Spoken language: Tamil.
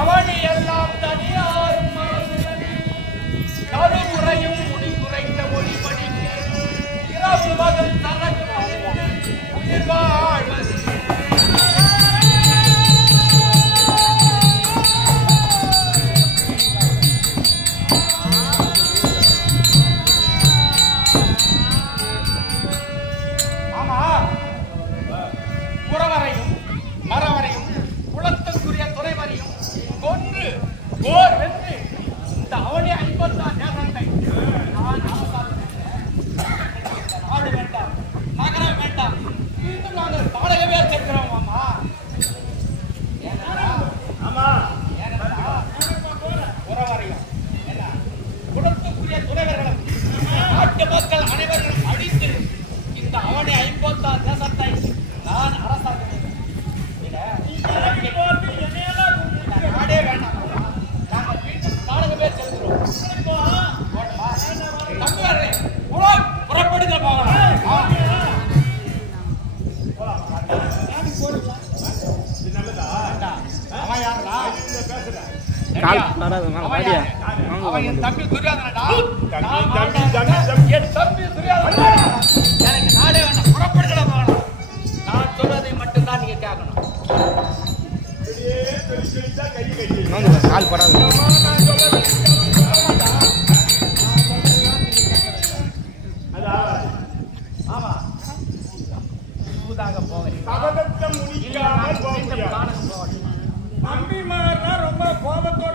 அவனை எல்லாம் தனியாரும் கருமுறையும் முடி குறைந்த மொழி படிக்க இரவு மகள் தனக்கு அறிந்து Bora! கால் வராது, வாடியா. அவன் என். தம்பி துரியோதனடா. தம்பி, நான் தம்பி, வாழ்ந்தா தம்பி, தம்பி. என் தம்பி துரியோதனடா. எனக்கு நாடே வேண்டாம் புறப்படுகிற நான் சொல்வதை மட்டும்தான் நீங்க கேட்கணும் கால் படாது அதான் சூதாக போகிறேன் தம்பிமாரெல்லாம் ரொம்ப கோபத்தோட